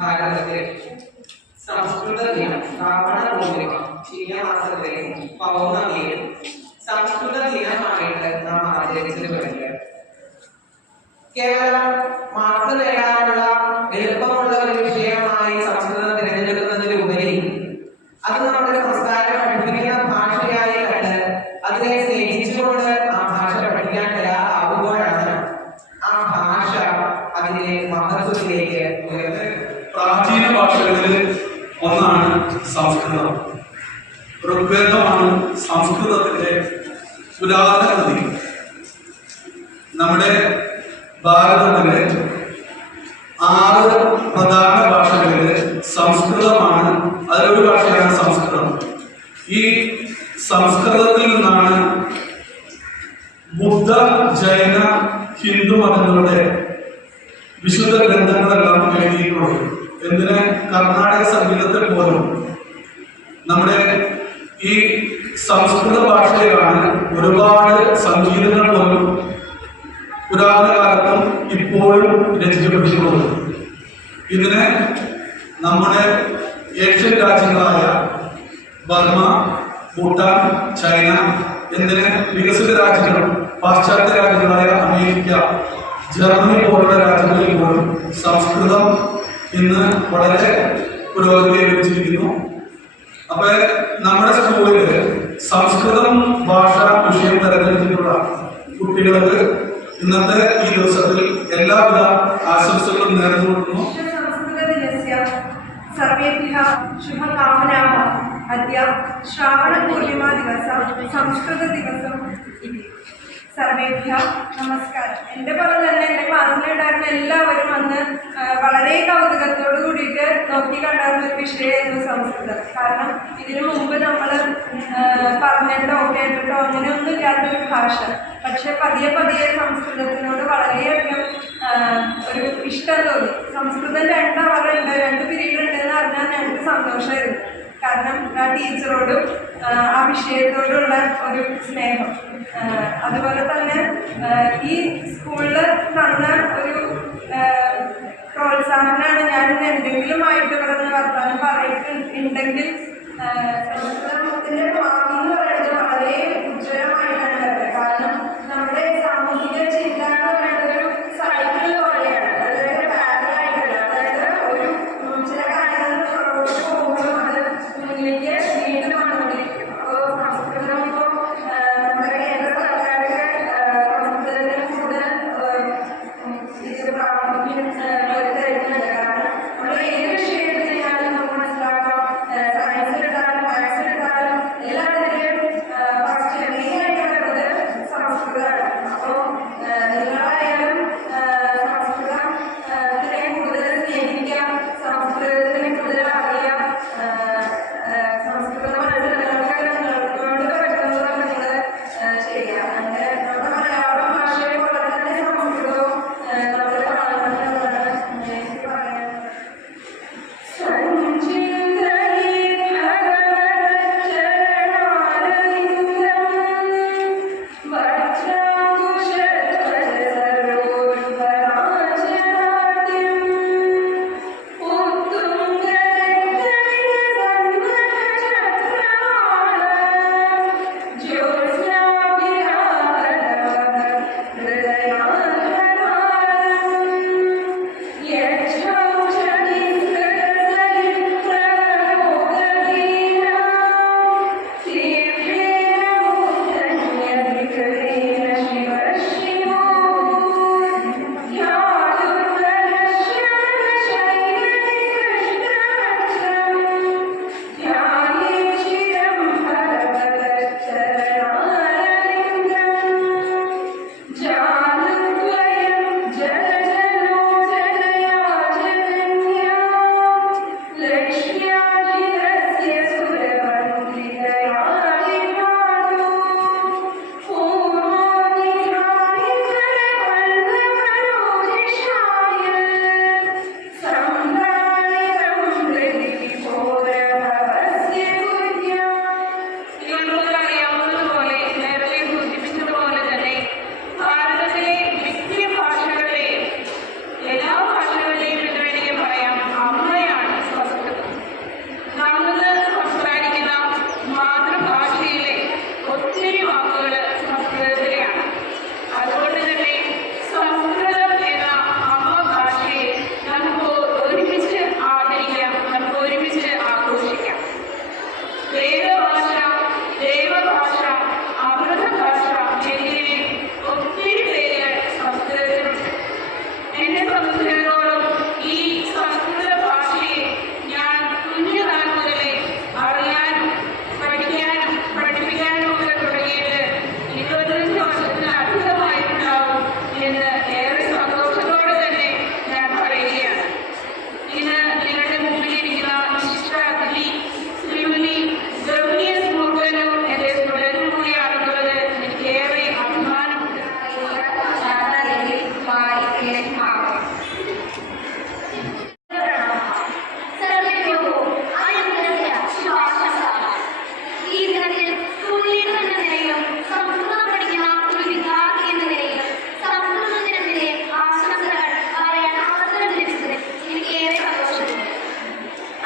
ഭാരതത്തിലെ സംസ്കൃത ദിനം ശ്രാവണ പൂർണിമ ചിങ്ങമാസത്തിലെ പൗർണമിയിൽ സംസ്കൃത ദിനമായിട്ട് നാം ആചരിച്ചു വരുന്നത്. കേവലം മാർക്ക് നേടാനുള്ള എളുപ്പമുള്ള ഒരു വിഷയമായി സംസ്കൃതം തിരഞ്ഞെടുക്കുന്നതിലുപരി അത് നമ്മുടെ സംസ്കാരം പഠിപ്പിക്കുന്ന ഭാഷയായി കണ്ട് അതിനെ സ്നേഹിച്ചുകൊണ്ട് ആ ഭാഷ പഠിക്കാൻ തയ്യാറാവുമ്പോഴാണ് ആ ഭാഷ അതിന്റെ മഹത്വത്തിലേക്ക് ഉയർന്നത്. പ്രാചീന ഭാഷകളിൽ ഒന്നാണ് സംസ്കൃതം. ഋഗ്വേദമാണ് സംസ്കൃതത്തിന്റെ പുരാതന കൃതി. നമ്മുടെ ഭാരതത്തിലെ 6 പ്രധാന ഭാഷകളിൽ സംസ്കൃതമാണ്, അതിലൊരു ഭാഷയാണ് സംസ്കൃതം. ഈ സംസ്കൃതത്തിൽ നിന്നാണ് ബുദ്ധ, ജൈന, ഹിന്ദു മതങ്ങളുടെ വിശുദ്ധ ഗ്രന്ഥങ്ങളെല്ലാം എഴുതിയിട്ടുള്ളത്. എന്തിന്? കർണാടക സംഗീതത്തിൽ പോലും നമ്മുടെ ഈ സംസ്കൃത ഭാഷയിലാണ് ഒരുപാട് സംഗീതങ്ങൾ പോലും പുരാതന കാലത്തും ഇപ്പോഴും രചിക്കപ്പെട്ടിട്ടുള്ളത്. ഇതിന് നമ്മുടെ ഏഷ്യൻ രാജ്യങ്ങളായ ബർമ്മ, ഭൂട്ടാൻ, ചൈന എന്നിങ്ങനെ വികസിത രാജ്യങ്ങൾ, പാശ്ചാത്യ രാജ്യങ്ങളായ അമേരിക്ക, ജർമ്മനി പോലുള്ള രാജ്യങ്ങളിൽ പോലും സംസ്കൃതം ഇന്ന് വളരെ പുരോഗതി കൈവരിച്ചിരിക്കുന്നു. അപ്പൊ നമ്മുടെ സ്കൂളിൽ സംസ്കൃതം ഭാഷാ വിഷയം തെരഞ്ഞെടുത്തിട്ടുള്ള കുട്ടികൾക്ക് ഇന്നത്തെ ഈ ദിവസത്തിൽ എല്ലാവിധ ആശംസകളും നേർന്നുകൊള്ളുന്നു. സർവേഭ്യः ശുഭകാമനാः. अद्य श्रावणपूर्णिमा दिवसं संस्कृतदिवसं इति. സർവേഭ്യः നമസ്കാരം. എൻ്റെ പോലെ തന്നെ എൻ്റെ ക്ലാസ്സിലുണ്ടായിരുന്ന എല്ലാവരും അന്ന് വളരെ കൗതുകത്തോട് കൂടിയിട്ട് നോക്കി കണ്ടായിരുന്ന ഒരു വിഷയമായിരുന്നു സംസ്കൃതം. കാരണം ഇതിനു മുമ്പ് നമ്മൾ പറഞ്ഞിട്ടോ കേട്ടിട്ടോ അങ്ങനെയൊന്നും ഇല്ലാത്തൊരു ഭാഷ. പക്ഷെ പതിയെ പതിയെ സംസ്കൃതത്തിനോട് വളരെയധികം ഒരു ഇഷ്ടം തോന്നി. സംസ്കൃതം 2 അവറുണ്ട്, 2 പീരീഡ് ഉണ്ടെന്ന് പറഞ്ഞാൽ ഞങ്ങൾക്ക് സന്തോഷമായിരുന്നു. കാരണം ആ ടീച്ചറോടും ആ വിഷയത്തോടുള്ള ഒരു സ്നേഹം. അതുപോലെ തന്നെ ഈ സ്കൂളിൽ തന്ന ഒരു പ്രോത്സാഹനമാണ് ഞാനിന്ന് എന്തെങ്കിലുമായിട്ട് ഇവിടെ നിന്ന് വർത്തമാനം പറഞ്ഞിട്ടുണ്ടെങ്കിൽ സംസ്കൃതത്തിൻ്റെ ഭാവി എന്ന് പറയുന്നത് വളരെ ഉജ്ജ്വലമായിട്ടാണ് വരുന്നത്. കാരണം നമ്മുടെ സാമൂഹിക ചിന്ത എന്ന് പറയുന്നത് ഒരു സൈക്കിൾ പോലെയാണ്. അതായത് പാരലായിട്ടല്ല. അതായത് ഒരു ചില കാര്യങ്ങൾ പുറകോട്ട് പോകുമ്പോഴും അത് മുന്നിലേക്ക് വീണ്ടും വന്നുകൊണ്ടിരിക്കും. അപ്പോൾ സംസ്കൃതം ഇപ്പോൾ നമ്മുടെ കേന്ദ്ര സർക്കാരിൻ്റെ സംസ്കൃതത്തിന് കൂടുതൽ ഇത് പ്രാമുഖ്യം തരുന്നുണ്ട്. കാരണം നമ്മൾ ഏത് വിഷയത്തിൽ ചെയ്യാനും നമുക്ക് മനസ്സിലാക്കാം. സയൻസിലെടുത്താലും മാത്സിലെടുത്താലും എല്ലാത്തിലും ഫസ്റ്റ് സംബന്ധിച്ചിടത്തോളം ഈ സംസ്കൃത ഭാഷയെ ഞാൻ കുഞ്ഞുനാൾ മുതലേ അറിയാനും പഠിക്കാനും പഠിപ്പിക്കാനും ഒക്കെ തുടങ്ങിയിട്ട് 25 വർഷത്തിന് അധികമായിട്ടുണ്ടാവും എന്ന് ഏറെ സന്തോഷത്തോടെ തന്നെ ഞാൻ പറയുകയാണ്. ഇന്ന് നിങ്ങളുടെ മുമ്പിലിരിക്കുന്ന വിശിഷ്ടാതിഥി ശ്രീമതി ഗൗരിയസ് മുരുകനും എന്റെ സ്റ്റുഡന്റ് കൂടിയാണെന്നുള്ളത് എനിക്ക് ഏറെ അഭിമാനമുണ്ട്. ഈ ദിനത്തിൽ സ്കൂളിൽ എന്ന നിലയിലും സംസ്കൃതം പഠിക്കുന്ന ഒരു വിദ്യാർത്ഥി എന്ന നിലയിലും സംസ്കൃത ദിനത്തിന്റെ ആശംസകൾ പറയാൻ അവസരം ലഭിച്ചത് എനിക്ക് ഏറെ സന്തോഷമുണ്ട്.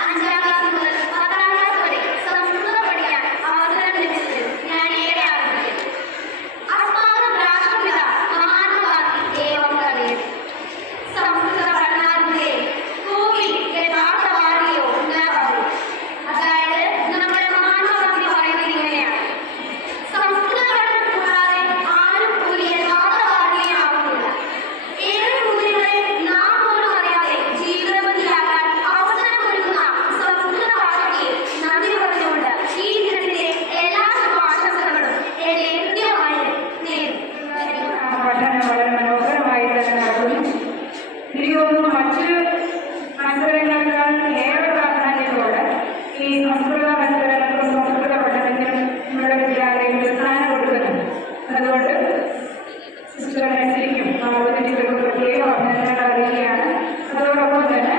5ാം ക്ലാസ് മുതൽ 10ാം ക്ലാസ് വരെ സംസ്കൃതം പഠിക്കാൻ അവസരം ലഭിച്ചത് ഞാൻ ഏറെ ആഗ്രഹിക്കുന്നു. അസ്മാകം രാഷ്ട്രപിത മഹാത്മാഗാന്ധി ഏവം കഥയതി സംസ്കൃത പഠനാർത്ഥിയെ കോവി യഥാർത്ഥവാദിയോ ഉണ്ടാകും. അതായത് നമ്മുടെ മഹാത്മാഗാന്ധി പറയുന്നത് ഇങ്ങനെയാണ്: സംസ്കൃത പഠനം കൂടാതെ ആരും ഒരു യഥാർത്ഥവാദിയാവുന്നില്ല. ഏറെ മൂല്യങ്ങളെ നാം പോലും അറിയാതെ ജീവിതബന്ധിയാക്കാൻ അവസരമൊരുക്കുന്ന സംസ്കൃത ഭാഷയ്ക്ക് നന്ദി പറഞ്ഞുകൊണ്ട് ഈ ദിനത്തിന്റെ എല്ലാ ശുഭാശംസകളും എന്റെ ഹൃദയമായി നേരുന്നു. പഠനം വളരെ മനോഹരമായി തന്നെ നടക്കുന്നു. എനിക്ക് തോന്നുന്നു മറ്റ് മത്സരങ്ങളെക്കാൾ ഏറെ പ്രാധാന്യത്തോടെ ഈ സംസ്കൃത മത്സരങ്ങൾക്കും സംസ്കൃത പഠനത്തിനും നമ്മുടെ വിദ്യാലയങ്ങളിൽ സ്ഥാനം കൊടുക്കുന്നുണ്ട്. അതുകൊണ്ട് സിസ്റ്റർ നെസിക്കും മാധവനിക്കും പ്രത്യേക അഭിനന്ദനങ്ങൾ അറിയിക്കുകയാണ്. അതോടൊപ്പം തന്നെ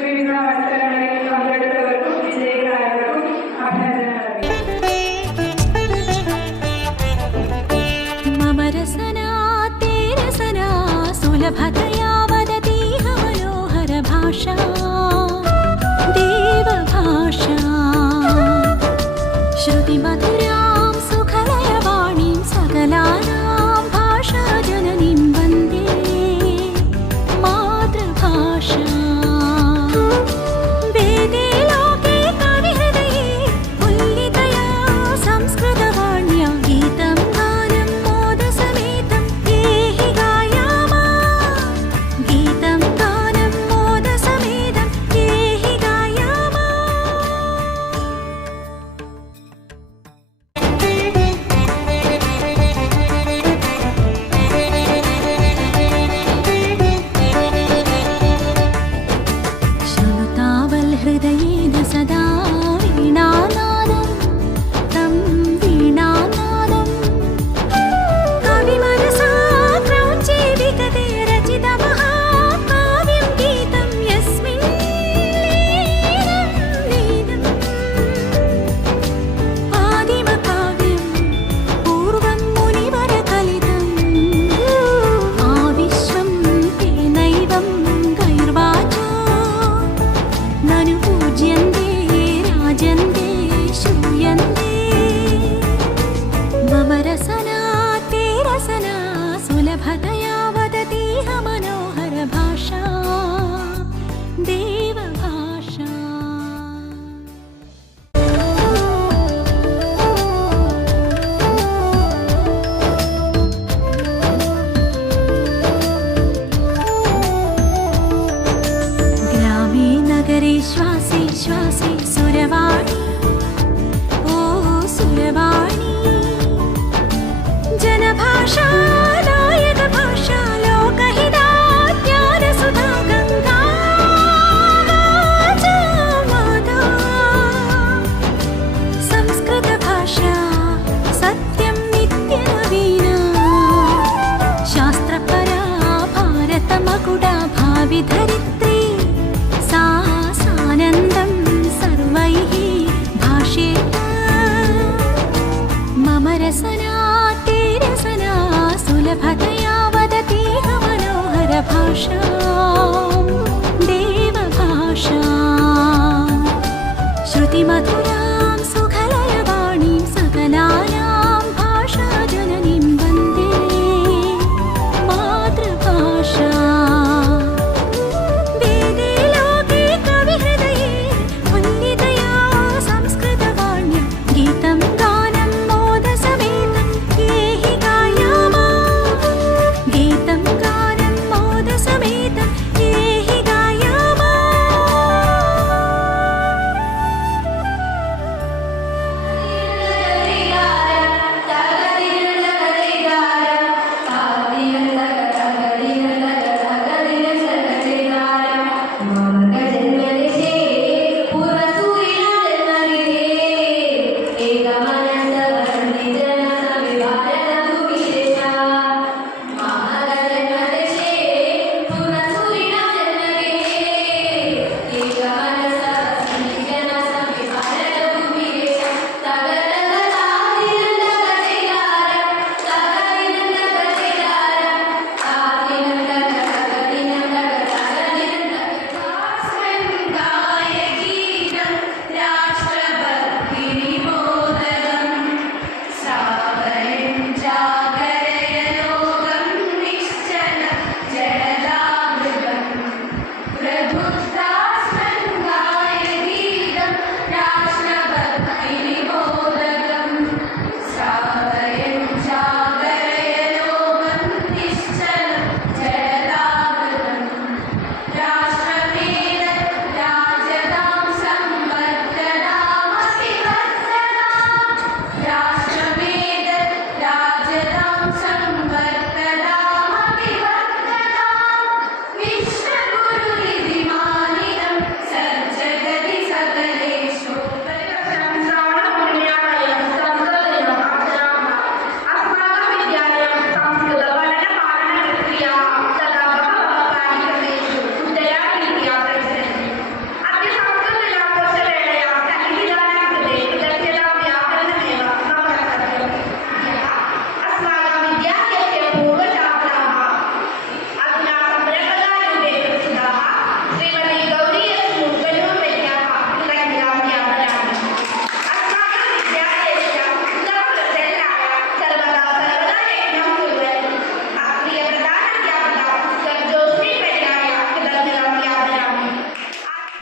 വിവിധ മത്സരങ്ങളിൽ പങ്കെടുത്തവർക്കും വിജയികളായവർക്കും അഭിനന്ദനങ്ങൾ അറിയിക്കുന്നു. मम रसना ते रसना सुलभतया वदतीह मनोहर भाषा देवभाषा श्रुतिमधुरां सुखलयवाणीं सकलानां भाषाजननीं वन्दे मातृभाषा वेदे लोके कविहृदये उल्लितया संस्कृतवाण्या गीतं गानं मोदसमेतं ये हि गायामा गीतं गानं मोदसमेतं ये हि गायामा श्रुतावल्हृदयेन सदा वीणानादं तं वीणानादं कविमनसा क्रौञ्चे विगते रचितमहाकाव्यं गीतं यस्मिन् लीनं आदिमकाव्यं पूर्वं मुनिवरकलितम् आविश्वं तेनैवं गैर्वाचा ननु पूज्यन्ते राजन्ते श्रूयन्ते मम रसना ते रसना सुलभतया वदतीह मनोहर भाषा देवभाषा ग्रामे नगरे श्वासे श्वासे सुरवाणी ओ सुरवाणी जनभाषा नायकभाषा लोकहिता ज्ञानसुधा गङ्गा वाचा माता संस्कृतभाषा सत्यं नित्यनवीना शास्त्रपरा भारतमकुटा भाविधरित्री सा सानन्दं सर्वैः भाषेत मम रसना ते रसना सुलभतया वदतीह मनोहर भाषा देवभाषा श्रुतिमधुरां सुखलयवाणीं सकलानां भाषाजननीं वन्दे मातृभाषा वेदे लोके कविहृदये उल्लितया संस्कृतवाण्या गीतं गानं मोदसमेतं ये हि गायामा गीतं गानं मोदसमेतं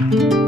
Thank you.